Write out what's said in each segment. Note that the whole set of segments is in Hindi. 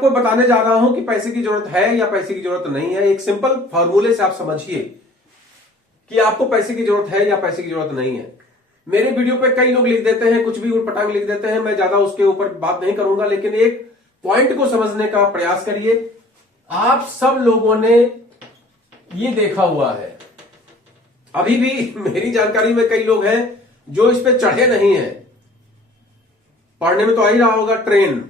आपको बताने जा रहा हूं कि पैसे की जरूरत है या पैसे की जरूरत नहीं है। एक सिंपल फॉर्मूले से आप समझिए कि आपको पैसे की जरूरत है या पैसे की जरूरत नहीं है। मेरे वीडियो पे कई लोग लिख देते हैं, कुछ भी उटपटांग लिख देते हैं, मैं ज्यादा उसके ऊपर बात नहीं करूंगा, लेकिन एक पॉइंट को समझने का प्रयास करिए। आप सब लोगों ने ये देखा हुआ है, अभी भी मेरी जानकारी में कई लोग हैं जो इस पे चढ़े नहीं हैं। पढ़ने में तो आ ही रहा होगा ट्रेन,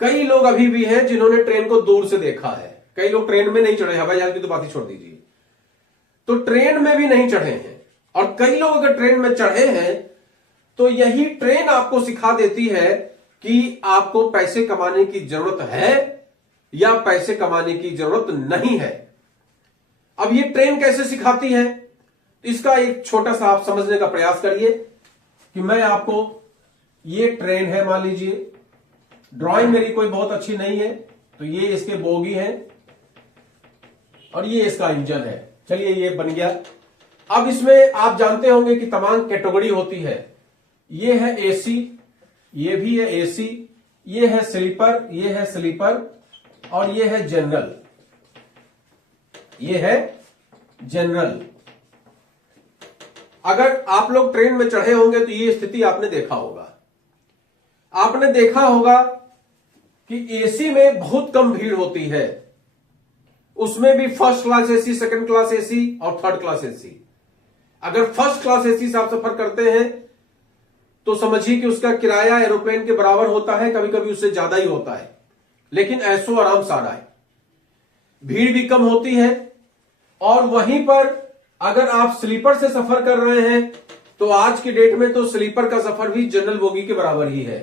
कई लोग अभी भी हैं जिन्होंने ट्रेन को दूर से देखा है। कई लोग ट्रेन में नहीं चढ़े, हवाई जहाज की तो बात ही छोड़ दीजिए, तो ट्रेन में भी नहीं चढ़े हैं। और कई लोग अगर ट्रेन में चढ़े हैं तो यही ट्रेन आपको सिखा देती है कि आपको पैसे कमाने की जरूरत है या पैसे कमाने की जरूरत नहीं है। अब ये ट्रेन कैसे सिखाती है, इसका एक छोटा सा आप समझने का प्रयास करिए कि मैं आपको, ये ट्रेन है मान लीजिए, ड्राइंग मेरी कोई बहुत अच्छी नहीं है, तो ये इसके बोगी है और ये इसका इंजन है। चलिए ये बन गया। अब इसमें आप जानते होंगे कि तमाम कैटेगरी होती है। ये है एसी, ये भी है एसी, ये है स्लीपर, ये है स्लीपर और ये है जनरल, ये है जनरल। अगर आप लोग ट्रेन में चढ़े होंगे तो ये स्थिति आपने देखा होगा। आपने देखा होगा कि एसी में बहुत कम भीड़ होती है, उसमें भी first class AC, second class AC और थर्ड क्लास एसी। अगर फर्स्ट क्लास एसी से आप सफर करते हैं तो समझिए कि उसका किराया एरोप्लेन के बराबर होता है, कभी कभी उससे ज्यादा ही होता है, लेकिन ऐसो आराम सारा है, भीड़ भी कम होती है। और वहीं पर अगर आप स्लीपर से सफर कर रहे हैं तो आज की डेट में तो स्लीपर का सफर भी जनरल बोगी के बराबर ही है।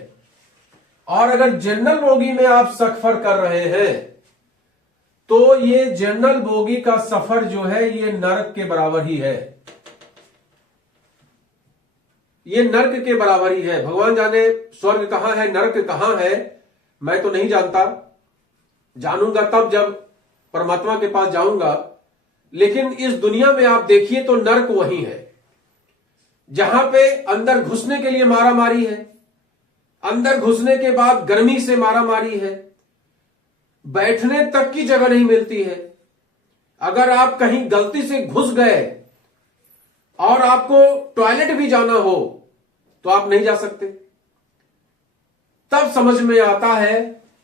और अगर जनरल बोगी में आप सफर कर रहे हैं तो ये जनरल बोगी का सफर जो है ये नरक के बराबर ही है, ये नरक के बराबर ही है। भगवान जाने स्वर्ग कहां है, नरक कहां है, मैं तो नहीं जानता, जानूंगा तब जब परमात्मा के पास जाऊंगा। लेकिन इस दुनिया में आप देखिए तो नरक वही है जहां पे अंदर घुसने के लिए मारामारी है, अंदर घुसने के बाद गर्मी से मारामारी है, बैठने तक की जगह नहीं मिलती है। अगर आप कहीं गलती से घुस गए और आपको टॉयलेट भी जाना हो तो आप नहीं जा सकते। तब समझ में आता है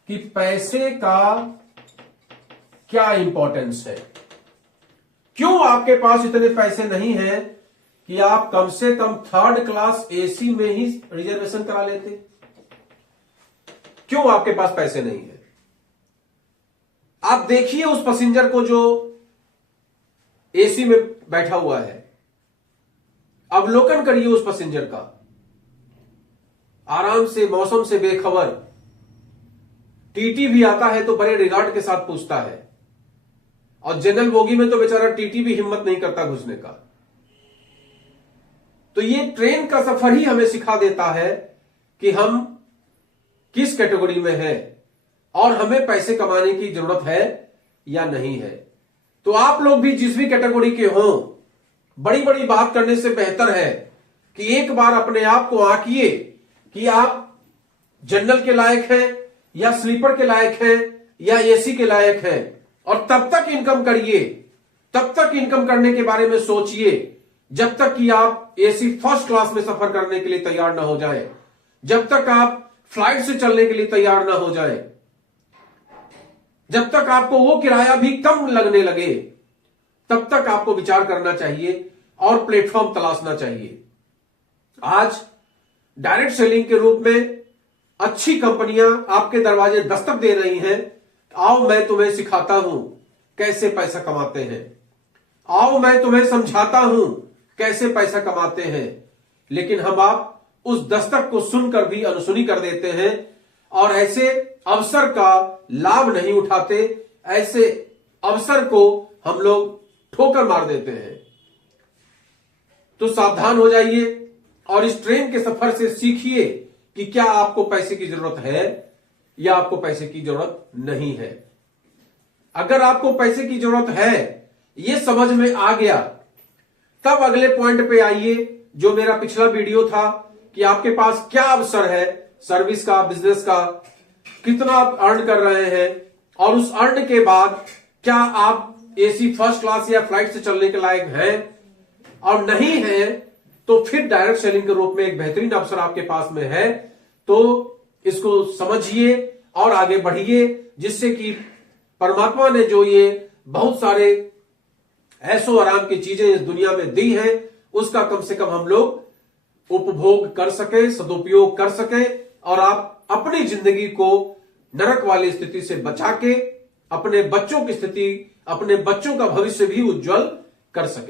कि पैसे का क्या इंपॉर्टेंस है। क्यों आपके पास इतने पैसे नहीं हैं कि आप कम से कम थर्ड क्लास एसी में ही रिजर्वेशन करा लेते? क्यों आपके पास पैसे नहीं है? आप देखिए उस पैसेंजर को जो एसी में बैठा हुआ है, अवलोकन करिए उस पैसेंजर का, आराम से मौसम से बेखबर। टीटी भी आता है तो बड़े रिगार्ड के साथ पूछता है, और जनरल बोगी में तो बेचारा टीटी भी हिम्मत नहीं करता घुसने का। तो ये ट्रेन का सफर ही हमें सिखा देता है कि हम किस कैटेगरी में हैं और हमें पैसे कमाने की जरूरत है या नहीं है। तो आप लोग भी जिस भी कैटेगरी के हों, बड़ी बड़ी बात करने से बेहतर है कि एक बार अपने आप को आंकिए कि आप जनरल के लायक हैं या स्लीपर के लायक हैं या एसी के लायक हैं, और तब तक इनकम करिए, तब तक इनकम करने के बारे में सोचिए जब तक कि आप एसी फर्स्ट क्लास में सफर करने के लिए तैयार ना हो जाए, जब तक आप फ्लाइट से चलने के लिए तैयार ना हो जाए, जब तक आपको वो किराया भी कम लगने लगे, तब तक आपको विचार करना चाहिए और प्लेटफॉर्म तलाशना चाहिए। आज डायरेक्ट सेलिंग के रूप में अच्छी कंपनियां आपके दरवाजे दस्तक दे रही हैं। आओ मैं तुम्हें सिखाता हूं कैसे पैसा कमाते हैं, आओ मैं तुम्हें समझाता हूं कैसे पैसा कमाते हैं। लेकिन हम आप उस दस्तक को सुनकर भी अनसुनी कर देते हैं और ऐसे अवसर का लाभ नहीं उठाते, ऐसे अवसर को हम लोग ठोकर मार देते हैं। तो सावधान हो जाइए और इस ट्रेन के सफर से सीखिए कि क्या आपको पैसे की जरूरत है या आपको पैसे की जरूरत नहीं है। अगर आपको पैसे की जरूरत है, यह समझ में आ गया, तब अगले पॉइंट पे आइए जो मेरा पिछला वीडियो था कि आपके पास क्या अवसर है सर्विस का, बिजनेस का, कितना आप अर्न कर रहे हैं, और उस अर्न के बाद क्या आप एसी फर्स्ट क्लास या फ्लाइट से चलने के लायक हैं, और नहीं है तो फिर डायरेक्ट सेलिंग के रूप में एक बेहतरीन अवसर आपके पास में है। तो इसको समझिए और आगे बढ़िए, जिससे कि परमात्मा ने जो ये बहुत सारे ऐशो आराम की चीजें इस दुनिया में दी हैं, उसका कम से कम हम लोग उपभोग कर सके, सदुपयोग कर सके, और आप अपनी जिंदगी को नरक वाली स्थिति से बचा के अपने बच्चों की स्थिति, अपने बच्चों का भविष्य भी उज्जवल कर सके।